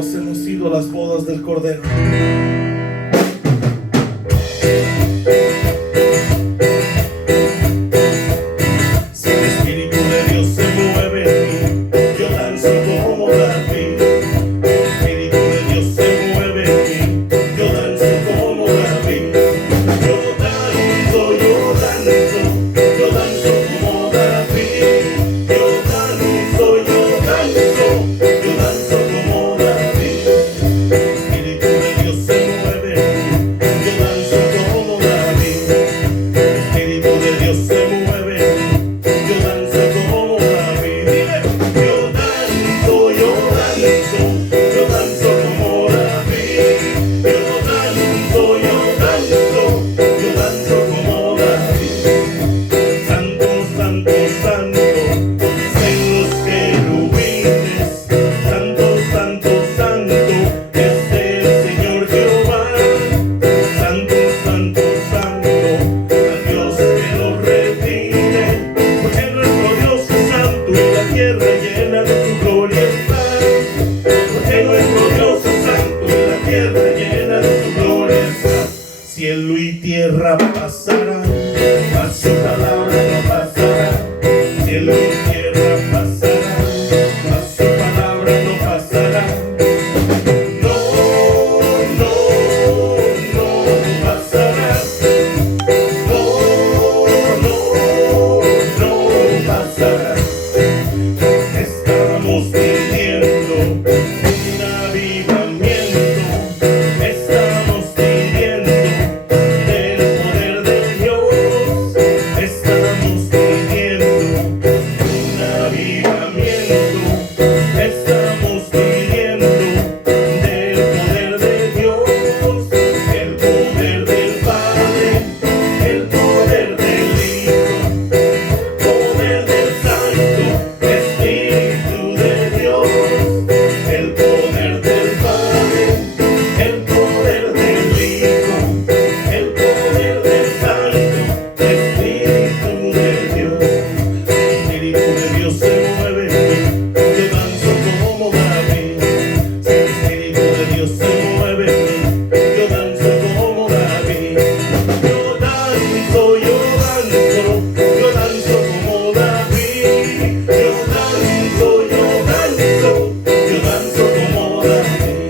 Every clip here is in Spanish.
bodas, hemos sido las bodas del Cordero. Si el Espíritu de Dios se mueve en mí, yo danzo como David. El Espíritu de Dios se mueve en mí, yo danzo como David. Yo danzo, yo danzo, yo danzo como David. Yo danzo, yo danzo, yo danzo como David. El Espíritu de Dios se mueve en mí, yo danzo como David. El Espíritu de Dios se mueve en mí, yo danzo como David. Dile, yo danzo, yo danzo, yo danzo como David. Yo danzo, yo danzo, yo danzo como David. Santo, santo, santo, en los querubines. Santo, santo, santo, es el Señor Jehová. Santo, santo, santo, al Dios que nos redime. Porque nuestro Dios es santo y la tierra llena de su gloria está. Porque nuestro Dios es santo y la tierra llena de su gloria está. Cielo y tierra pasarán, mas su palabra no pasará. Cielo y tierra pasarán, mas su palabra no pasará. No, no, no pasará. No, no, no pasará. Estamos pidiendo un avivamiento. Estamos pidiendo del poder de Dios. Estamos pidiendo un avivamiento. Estamos pidiendo del poder de Dios. El poder del Padre, el poder del Hijo, poder del Santo Espíritu de Dios. El poder del Padre, el poder del Hijo, el poder del Santo Espíritu de Dios. El Espíritu de Dios se mueve en mí, yo danzo como David. Si el Espíritu de Dios se mueve en mí, yo danzo como David. Yo danzo, yo danzo, yo danzo como David. Yo danzo, yo danzo, yo danzo como David.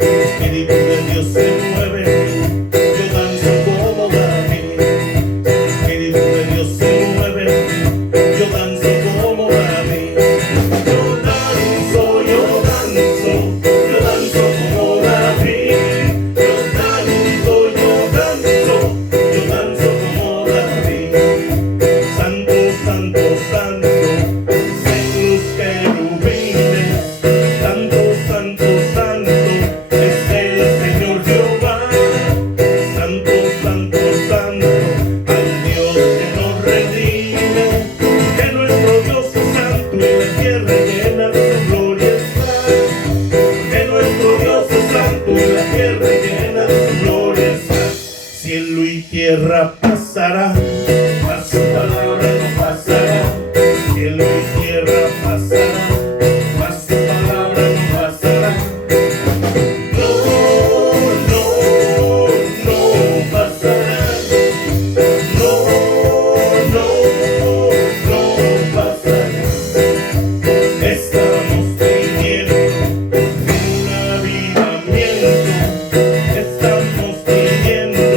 El Espíritu de Dios se mueve en mí, yo danzo como David. El Espíritu de Dios se mueve en mí, yo danzo como David. Yo danzo, yo danzo, yo danzo como David. Yo danzo, yo danzo, yo danzo como David. Santo, santo, santo, en los querubines. Santo, santo, santo, es el Señor Jehová. Santo, santo, santo, al Dios que nos redime. Que nuestro Dios es santo y la tierra llena de su gloria está. Que nuestro Dios es santo y la tierra llena de su gloria está. Cielo y tierra pasará, mas su palabra no pasará. Cielo y tierra pasará, mas su palabra no pasará. No, no, no pasará. No, no, no pasará. Estamos pidiendo un avivamiento. Estamos pidiendo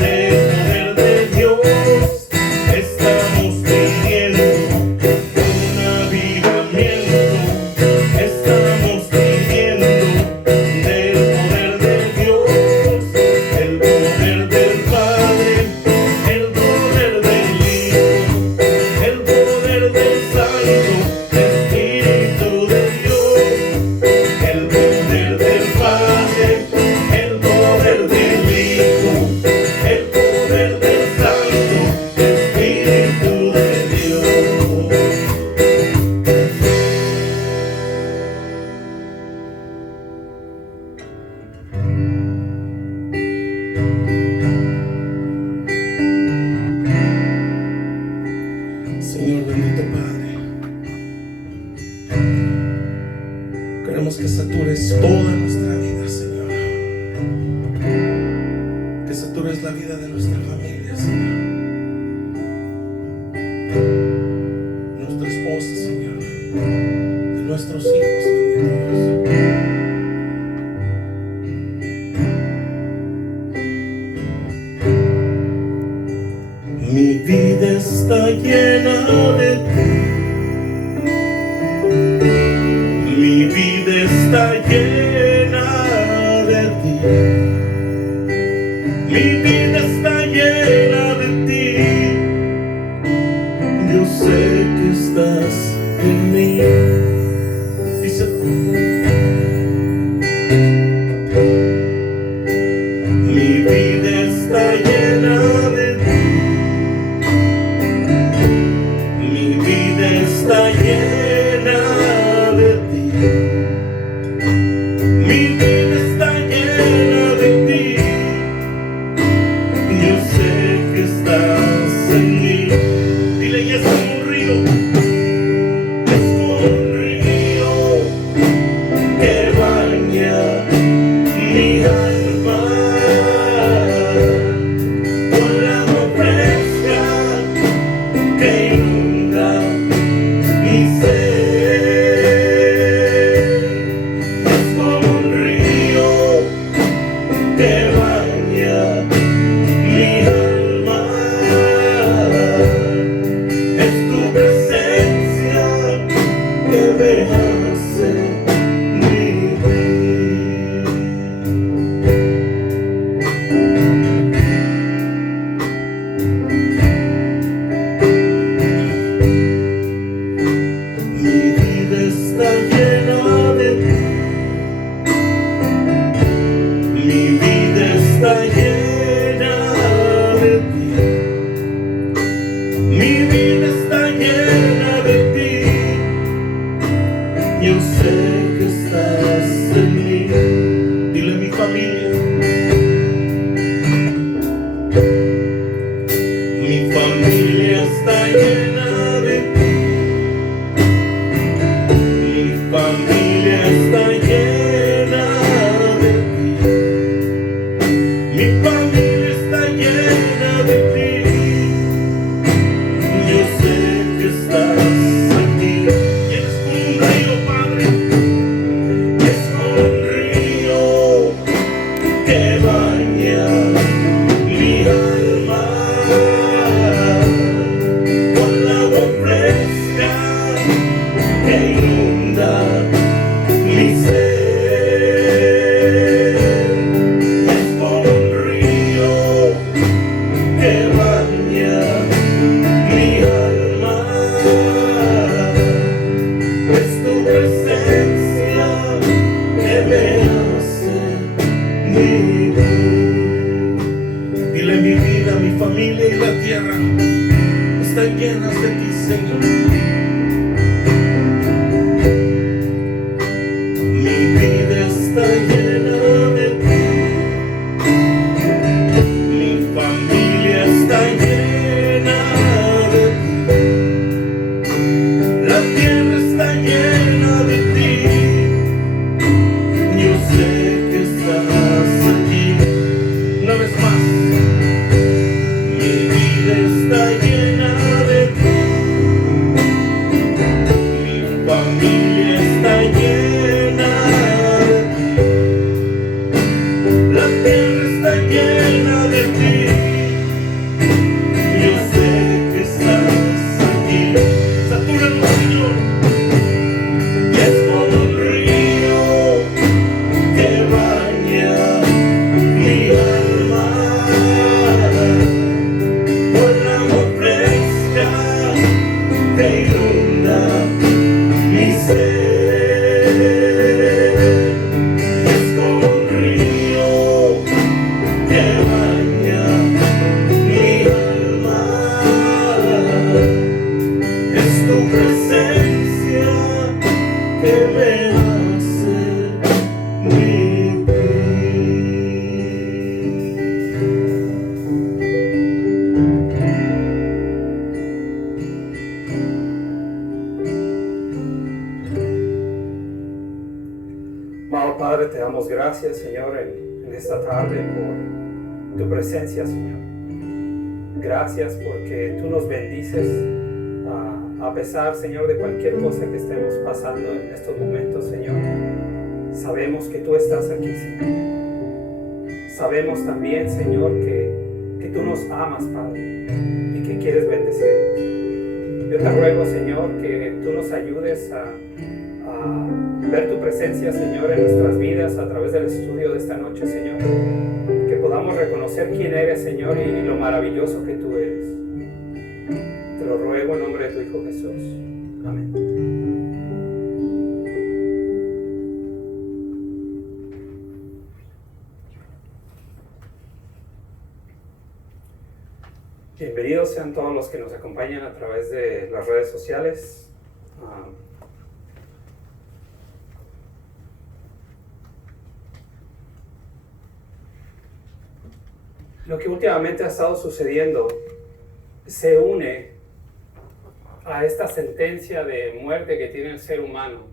del poder de Dios. Estamos pidiendo un que satures toda nuestra vida, Señor. Que satures la vida de nuestra familia, Señor. Nuestra esposa, Señor. De nuestros hijos, bendito Dios. Mi vida está llena de ti. Mi vida está llena de ti. Mi vida está llena de ti. Yo sé que estás en mí. Dice, mi vida está llena de ti. Mi vida está llena de ti. Mi vida está llena de ti. Yo sé que estás en mí. Dile, y es como un río. Es como un río que baña mi alma con la agua fresca que inunda mi ser. Es como un río que baña mi alma. Es tu presencia que me hace vivir. Mi vida está llena de ti. Mi vida está llena de ti. Mi vida está llena de ti. Yo sé que estás en mí. Dile, mi familia. Mi familia está llena de ti. Mi familia está llena de ti. Mi familia está llena de ti. Yo sé que estás aquí. Y eres como un río, Padre. Es como un río que baña mi alma con la agua fresca que inunda mi ser. Es como un río que baña mi alma. Es tu presencia que me hace vivir. Dile, mi vida, mi familia y la tierra están llenas de ti, Señor. Mi vida está llena de ti. Mi familia está llena de ti. La tierra está llena de ti. Yo sé que estás aquí. Una vez más. Mi vida está llena de ti. Mi familia está llena de ti. La tierra está llena de ti. Yo sé que estás aquí. Satúralo, Señor. Y es como un río que baña mi alma con la agua fresca que inunda mi ser. Es como un río que baña mi alma. Es tu presencia que me hace vivir. Padre, te damos gracias, Señor, en esta tarde por tu presencia, Señor. Gracias porque tú nos bendices a pesar, Señor, de cualquier cosa que estemos pasando en estos momentos, Señor. Sabemos que tú estás aquí, Señor. Sabemos también, Señor, que tú nos amas, Padre, y que quieres bendecirnos. Yo te ruego, Señor, que tú nos ayudes a ver tu presencia, Señor, en nuestras vidas a través del estudio de esta noche, Señor. Que podamos reconocer quién eres, Señor, y lo maravilloso que tú eres. Te lo ruego en nombre de tu Hijo Jesús. Amén. Bienvenidos sean todos los que nos acompañan a través de las redes sociales. Lo que últimamente ha estado sucediendo se une a esta sentencia de muerte que tiene el ser humano.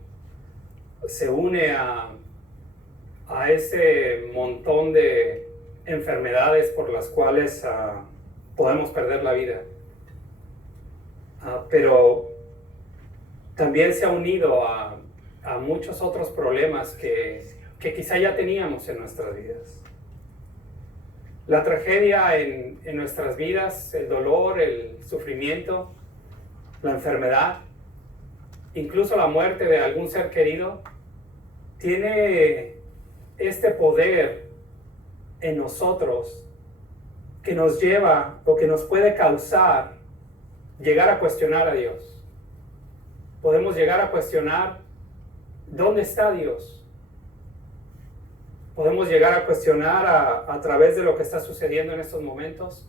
Se une a ese montón de enfermedades por las cuales podemos perder la vida. Pero también se ha unido a muchos otros problemas que quizá ya teníamos en nuestras vidas. La tragedia en nuestras vidas, el dolor, el sufrimiento, la enfermedad, incluso la muerte de algún ser querido, tiene este poder en nosotros que nos lleva o que nos puede causar llegar a cuestionar a Dios. Podemos llegar a cuestionar ¿dónde está Dios? Podemos llegar a cuestionar a través de lo que está sucediendo en estos momentos,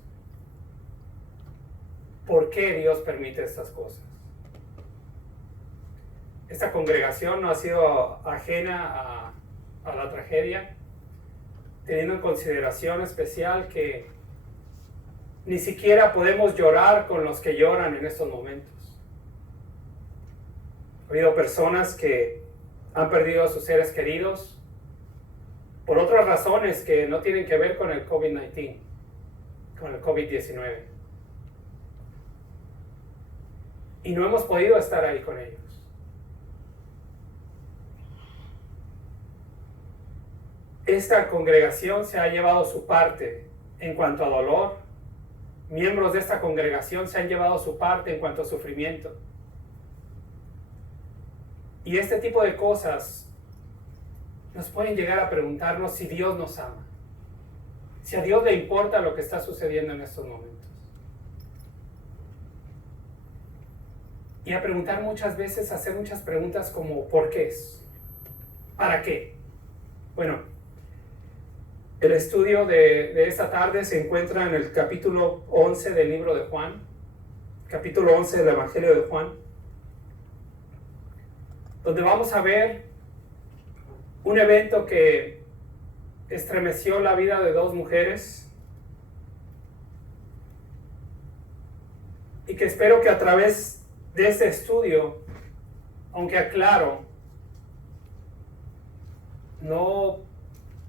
¿por qué Dios permite estas cosas? Esta congregación no ha sido ajena a la tragedia, teniendo en consideración especial que ni siquiera podemos llorar con los que lloran en estos momentos. Ha habido personas que han perdido a sus seres queridos por otras razones que no tienen que ver con el COVID-19, con el COVID-19. Y no hemos podido estar ahí con ellos. Esta congregación se ha llevado su parte en cuanto a dolor. Miembros de esta congregación se han llevado su parte en cuanto a sufrimiento. Y este tipo de cosas nos pueden llegar a preguntarnos si Dios nos ama, si a Dios le importa lo que está sucediendo en estos momentos. Y a preguntar muchas veces, hacer muchas preguntas como ¿por qué es? ¿Para qué? Bueno, el estudio de esta tarde se encuentra en el capítulo 11 del libro de Juan, capítulo 11 del Evangelio de Juan, donde vamos a ver un evento que estremeció la vida de dos mujeres y que espero que a través de este estudio, aunque aclaro, no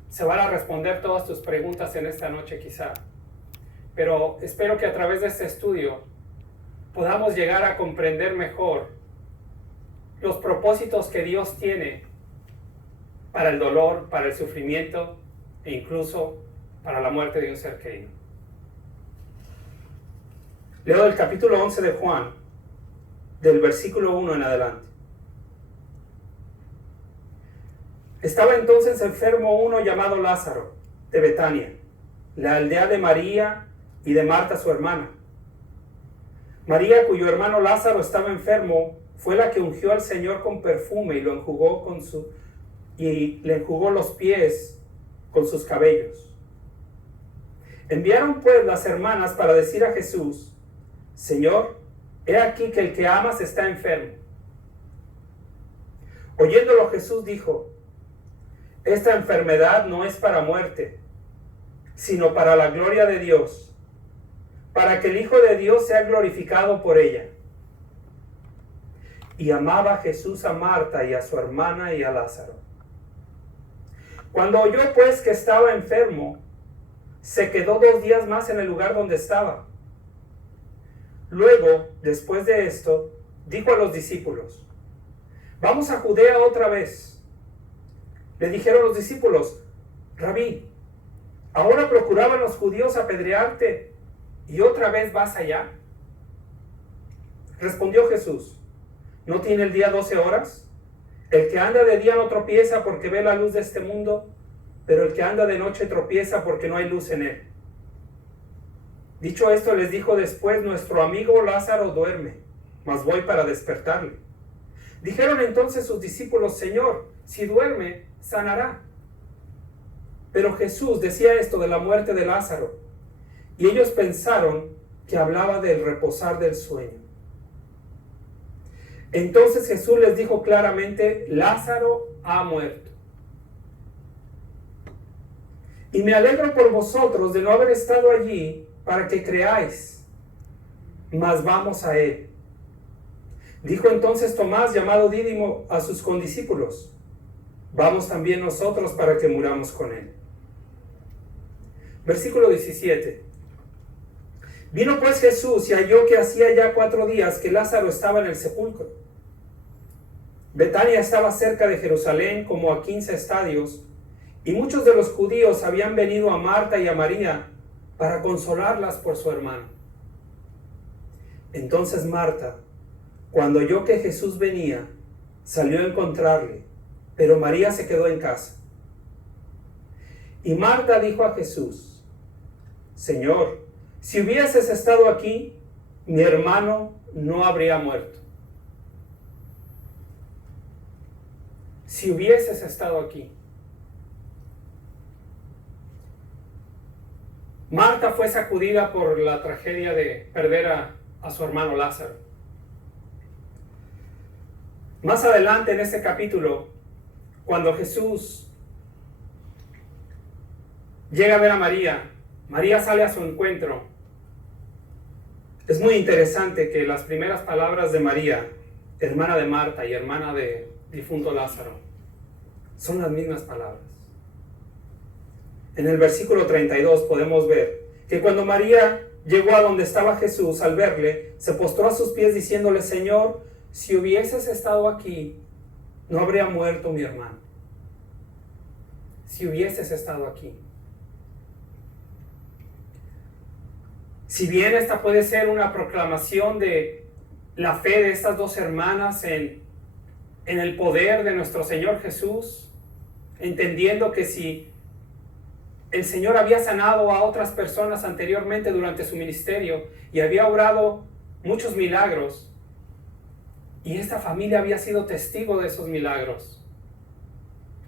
se van a responder todas tus preguntas en esta noche quizá, pero espero que a través de este estudio podamos llegar a comprender mejor los propósitos que Dios tiene para el dolor, para el sufrimiento e incluso para la muerte de un ser querido. Leo del capítulo 11 de Juan, del versículo 1 en adelante. Estaba entonces enfermo uno llamado Lázaro, de Betania, la aldea de María y de Marta su hermana. María, cuyo hermano Lázaro estaba enfermo, fue la que ungió al Señor con perfume y le enjugó los pies con sus cabellos. Enviaron pues las hermanas para decir a Jesús: Señor, he aquí que el que amas está enfermo. Oyéndolo Jesús dijo: Esta enfermedad no es para muerte, sino para la gloria de Dios, para que el Hijo de Dios sea glorificado por ella. Y amaba Jesús a Marta y a su hermana y a Lázaro. Cuando oyó pues que estaba enfermo, se quedó 2 días más en el lugar donde estaba. Luego, después de esto, dijo a los discípulos: vamos a Judea otra vez. Le dijeron los discípulos: Rabí, ahora procuraban los judíos apedrearte, ¿y otra vez vas allá? Respondió Jesús: ¿no tiene el día 12 horas? El que anda de día no tropieza porque ve la luz de este mundo, pero el que anda de noche tropieza porque no hay luz en él. Dicho esto, les dijo después: nuestro amigo Lázaro duerme, mas voy para despertarle. Dijeron entonces sus discípulos: Señor, si duerme, sanará. Pero Jesús decía esto de la muerte de Lázaro, y ellos pensaron que hablaba del reposar del sueño. Entonces Jesús les dijo claramente: Lázaro ha muerto. Y me alegro por vosotros de no haber estado allí para que creáis, mas vamos a él. Dijo entonces Tomás, llamado Dídimo, a sus condiscípulos: vamos también nosotros para que muramos con él. Versículo 17. Vino pues Jesús y halló que hacía ya 4 días que Lázaro estaba en el sepulcro. Betania estaba cerca de Jerusalén, como a 15 estadios, y muchos de los judíos habían venido a Marta y a María para consolarlas por su hermano. Entonces Marta, cuando oyó que Jesús venía, salió a encontrarle, pero María se quedó en casa. Y Marta dijo a Jesús: Señor, si hubieses estado aquí, mi hermano no habría muerto. Si hubieses estado aquí. Marta fue sacudida por la tragedia de perder a su hermano Lázaro. Más adelante en este capítulo, cuando Jesús llega a ver a María, María sale a su encuentro. Es muy interesante que las primeras palabras de María, hermana de Marta y hermana de difunto Lázaro, son las mismas palabras. En el versículo 32 podemos ver que cuando María llegó a donde estaba Jesús, al verle, se postró a sus pies diciéndole: Señor, si hubieses estado aquí, no habría muerto mi hermano. Si hubieses estado aquí. Si bien esta puede ser una proclamación de la fe de estas 2 hermanas en el poder de nuestro Señor Jesús, entendiendo que si el Señor había sanado a otras personas anteriormente durante su ministerio y había obrado muchos milagros, y esta familia había sido testigo de esos milagros,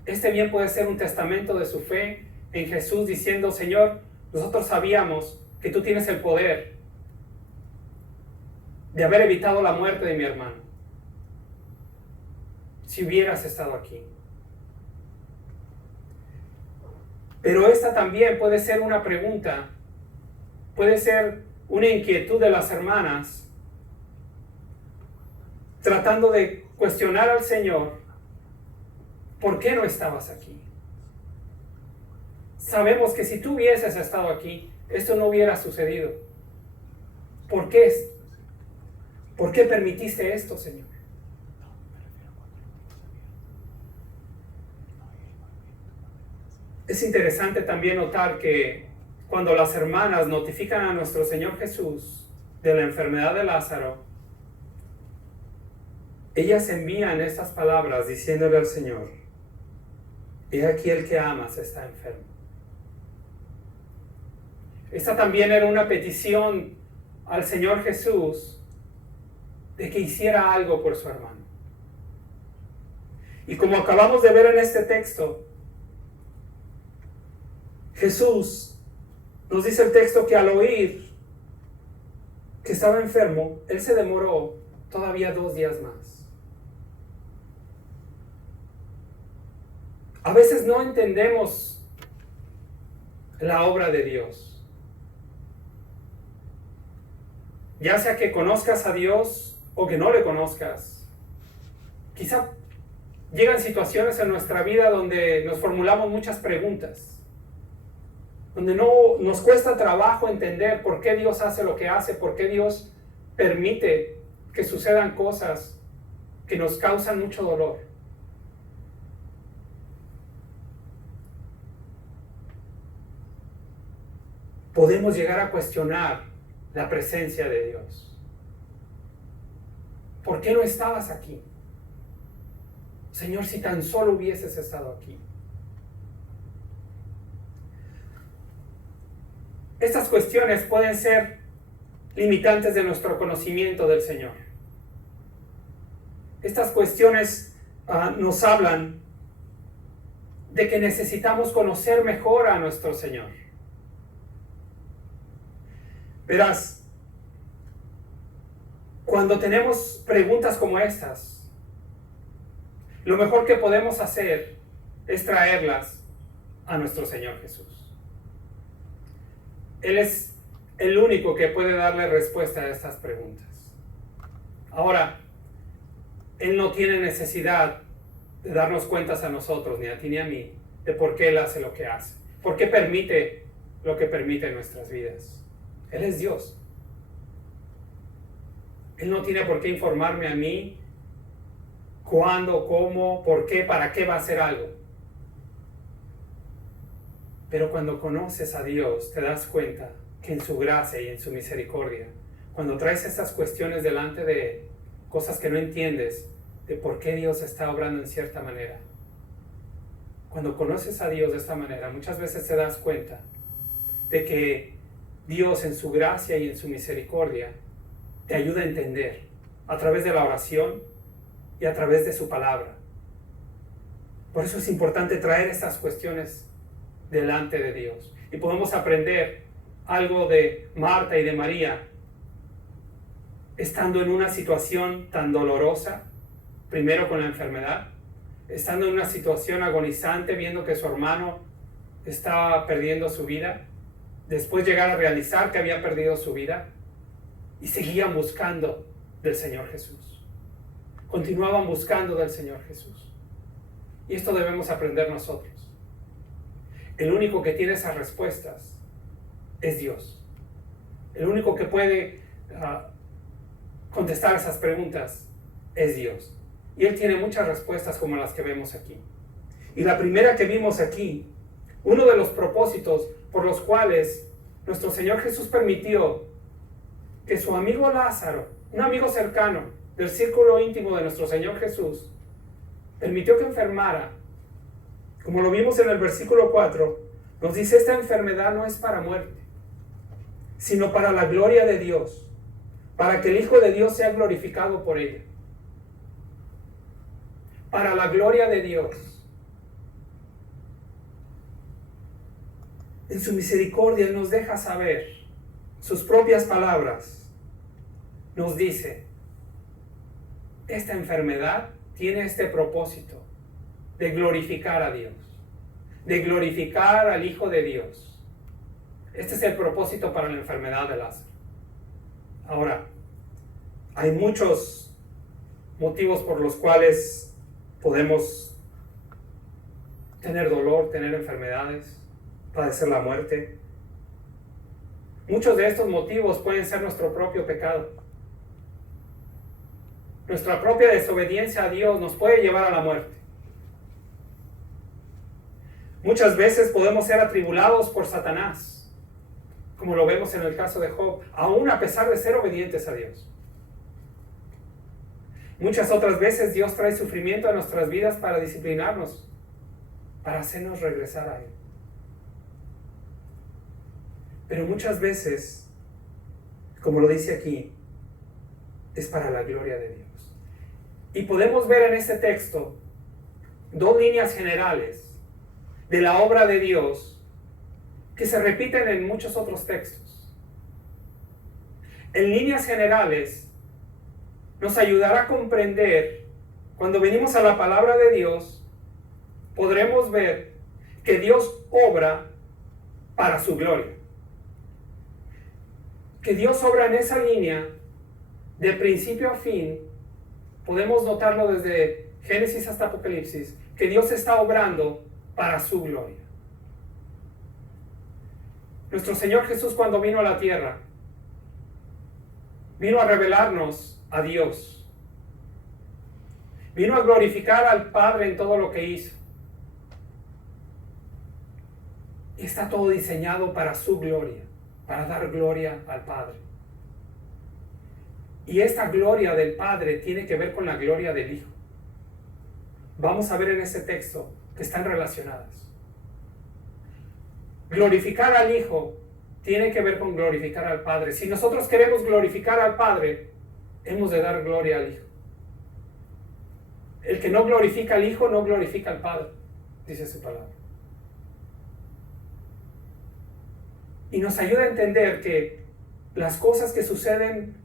este bien puede ser un testamento de su fe en Jesús, diciendo: Señor, nosotros sabíamos que tú tienes el poder de haber evitado la muerte de mi hermano, si hubieras estado aquí. Pero esta también puede ser una pregunta, puede ser una inquietud de las hermanas, tratando de cuestionar al Señor: ¿por qué no estabas aquí? Sabemos que si tú hubieses estado aquí, esto no hubiera sucedido. ¿Por qué? ¿Por qué permitiste esto, Señor? Es interesante también notar que cuando las hermanas notifican a nuestro Señor Jesús de la enfermedad de Lázaro, ellas envían estas palabras diciéndole al Señor: He aquí el que amas está enfermo. Esta también era una petición al Señor Jesús de que hiciera algo por su hermano. Y como acabamos de ver en este texto, Jesús, nos dice el texto que al oír que estaba enfermo, Él se demoró todavía 2 días más. A veces no entendemos la obra de Dios. Ya sea que conozcas a Dios o que no le conozcas, quizá llegan situaciones en nuestra vida donde nos formulamos muchas preguntas, donde no nos cuesta trabajo entender por qué Dios hace lo que hace, por qué Dios permite que sucedan cosas que nos causan mucho dolor. Podemos llegar a cuestionar la presencia de Dios. ¿Por qué no estabas aquí? Señor, si tan solo hubieses estado aquí. Estas cuestiones pueden ser limitantes de nuestro conocimiento del Señor. Estas cuestiones nos hablan de que necesitamos conocer mejor a nuestro Señor. Verás, cuando tenemos preguntas como estas, lo mejor que podemos hacer es traerlas a nuestro Señor Jesús. Él es el único que puede darle respuesta a estas preguntas. Ahora, Él no tiene necesidad de darnos cuentas a nosotros, ni a ti ni a mí, de por qué Él hace lo que hace, por qué permite lo que permite en nuestras vidas. Él es Dios. Él no tiene por qué informarme a mí cuándo, cómo, por qué, para qué va a hacer algo. Pero cuando conoces a Dios, te das cuenta que en su gracia y en su misericordia, cuando traes estas cuestiones delante de Él, cosas que no entiendes, de por qué Dios está obrando en cierta manera. Cuando conoces a Dios de esta manera, muchas veces te das cuenta de que Dios en su gracia y en su misericordia te ayuda a entender a través de la oración y a través de su palabra. Por eso es importante traer estas cuestiones delante de Dios. Y podemos aprender algo de Marta y de María, estando en una situación tan dolorosa, primero con la enfermedad, estando en una situación agonizante, viendo que su hermano estaba perdiendo su vida, después llegar a realizar que había perdido su vida, y seguían buscando del Señor Jesús. Continuaban buscando del Señor Jesús. Y esto debemos aprender nosotros. El único que tiene esas respuestas es Dios. El único que puede contestar esas preguntas es Dios. Y Él tiene muchas respuestas como las que vemos aquí. Y la primera que vimos aquí, uno de los propósitos por los cuales nuestro Señor Jesús permitió que su amigo Lázaro, un amigo cercano del círculo íntimo de nuestro Señor Jesús, permitió que enfermara. Como lo vimos en el versículo 4, nos dice: esta enfermedad no es para muerte, sino para la gloria de Dios, para que el Hijo de Dios sea glorificado por ella. Para la gloria de Dios. En su misericordia nos deja saber, sus propias palabras nos dice: esta enfermedad tiene este propósito de glorificar a Dios, de glorificar al Hijo de Dios. Este es el propósito para la enfermedad de Lázaro. Ahora, hay muchos motivos por los cuales podemos tener dolor, tener enfermedades, padecer la muerte. Muchos de estos motivos pueden ser nuestro propio pecado. Nuestra propia desobediencia a Dios nos puede llevar a la muerte. Muchas veces podemos ser atribulados por Satanás, como lo vemos en el caso de Job, aún a pesar de ser obedientes a Dios. Muchas otras veces Dios trae sufrimiento a nuestras vidas para disciplinarnos, para hacernos regresar a Él. Pero muchas veces, como lo dice aquí, es para la gloria de Dios. Y podemos ver en este texto dos líneas generales de la obra de Dios que se repiten en muchos otros textos. En líneas generales, nos ayudará a comprender, cuando venimos a la palabra de Dios, podremos ver que Dios obra para su gloria. Que Dios obra en esa línea, de principio a fin. Podemos notarlo desde Génesis hasta Apocalipsis, que Dios está obrando para su gloria. Nuestro Señor Jesús, cuando vino a la tierra, vino a revelarnos a Dios. Vino a glorificar al Padre en todo lo que hizo. Y está todo diseñado para su gloria, para dar gloria al Padre. Y esta gloria del Padre tiene que ver con la gloria del Hijo. Vamos a ver en ese texto que están relacionadas. Glorificar al Hijo tiene que ver con glorificar al Padre. Si nosotros queremos glorificar al Padre, hemos de dar gloria al Hijo. El que no glorifica al Hijo no glorifica al Padre, dice su palabra. Y nos ayuda a entender que las cosas que suceden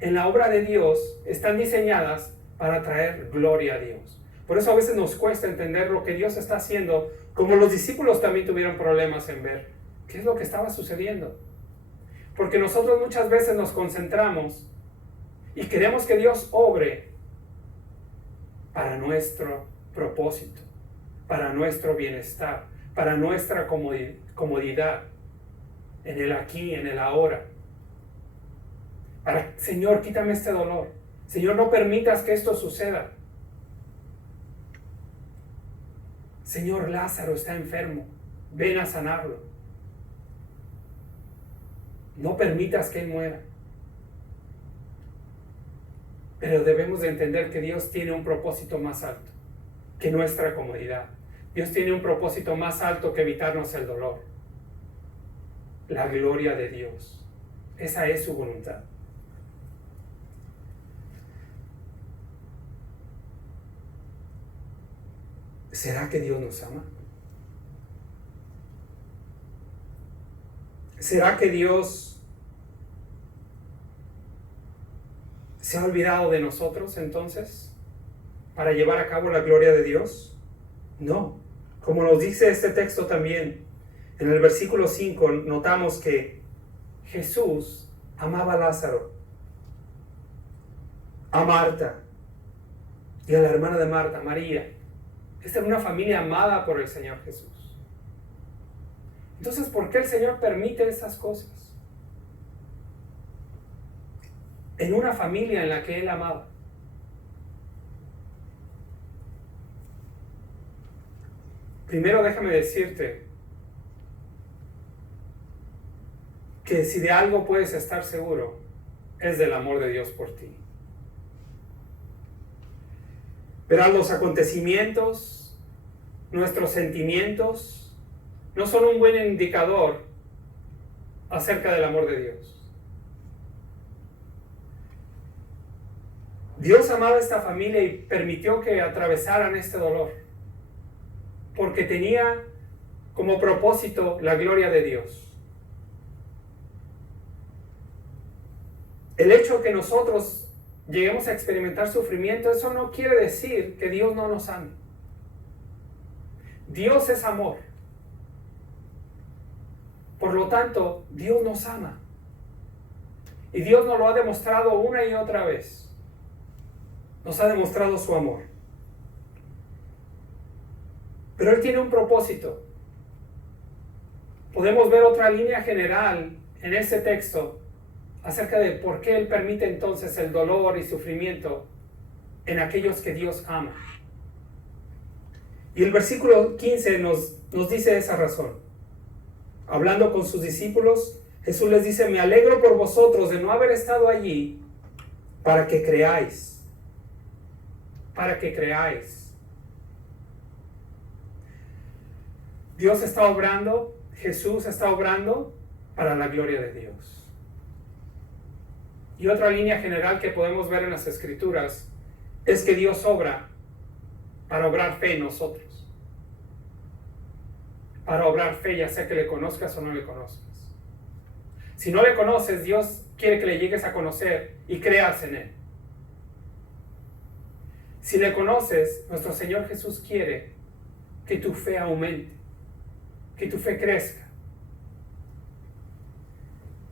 en la obra de Dios están diseñadas para traer gloria a Dios. Por eso a veces nos cuesta entender lo que Dios está haciendo, como los discípulos también tuvieron problemas en ver qué es lo que estaba sucediendo. Porque nosotros muchas veces nos concentramos y queremos que Dios obre para nuestro propósito, para nuestro bienestar, para nuestra comodidad, en el aquí, en el ahora. Señor, quítame este dolor. Señor, no permitas que esto suceda. Señor, Lázaro está enfermo. Ven a sanarlo. No permitas que él muera. Pero debemos de entender que Dios tiene un propósito más alto que nuestra comodidad. Dios tiene un propósito más alto que evitarnos el dolor. La gloria de Dios. Esa es su voluntad. ¿Será que Dios nos ama? ¿Será que Dios se ha olvidado de nosotros entonces para llevar a cabo la gloria de Dios? No. Como nos dice este texto también, en el versículo 5 notamos que Jesús amaba a Lázaro, a Marta y a la hermana de Marta, María. Esta era una familia amada por el Señor Jesús. Entonces, ¿por qué el Señor permite esas cosas? En una familia en la que Él amaba. Primero déjame decirte que si de algo puedes estar seguro, es del amor de Dios por ti. Verás, los acontecimientos, nuestros sentimientos, no son un buen indicador acerca del amor de Dios. Dios amaba a esta familia y permitió que atravesaran este dolor, porque tenía como propósito la gloria de Dios. El hecho que nosotros lleguemos a experimentar sufrimiento, eso no quiere decir que Dios no nos ame. Dios es amor. Por lo tanto, Dios nos ama. Y Dios nos lo ha demostrado una y otra vez. Nos ha demostrado su amor. Pero Él tiene un propósito. Podemos ver otra línea general en ese texto acerca de por qué Él permite entonces el dolor y sufrimiento en aquellos que Dios ama. Y el versículo 15 nos dice esa razón. Hablando con sus discípulos, Jesús les dice: me alegro por vosotros de no haber estado allí para que creáis. Para que creáis. Dios está obrando, Jesús está obrando para la gloria de Dios. Y otra línea general que podemos ver en las Escrituras es que Dios obra para obrar fe en nosotros. Para obrar fe, ya sea que le conozcas o no le conozcas. Si no le conoces, Dios quiere que le llegues a conocer y creas en Él. Si le conoces, nuestro Señor Jesús quiere que tu fe aumente, que tu fe crezca,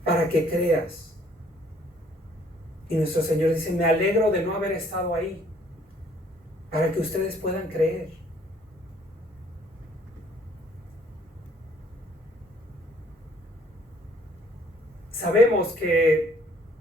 para que creas. Y nuestro Señor dice: me alegro de no haber estado ahí. para que ustedes puedan creer. Sabemos que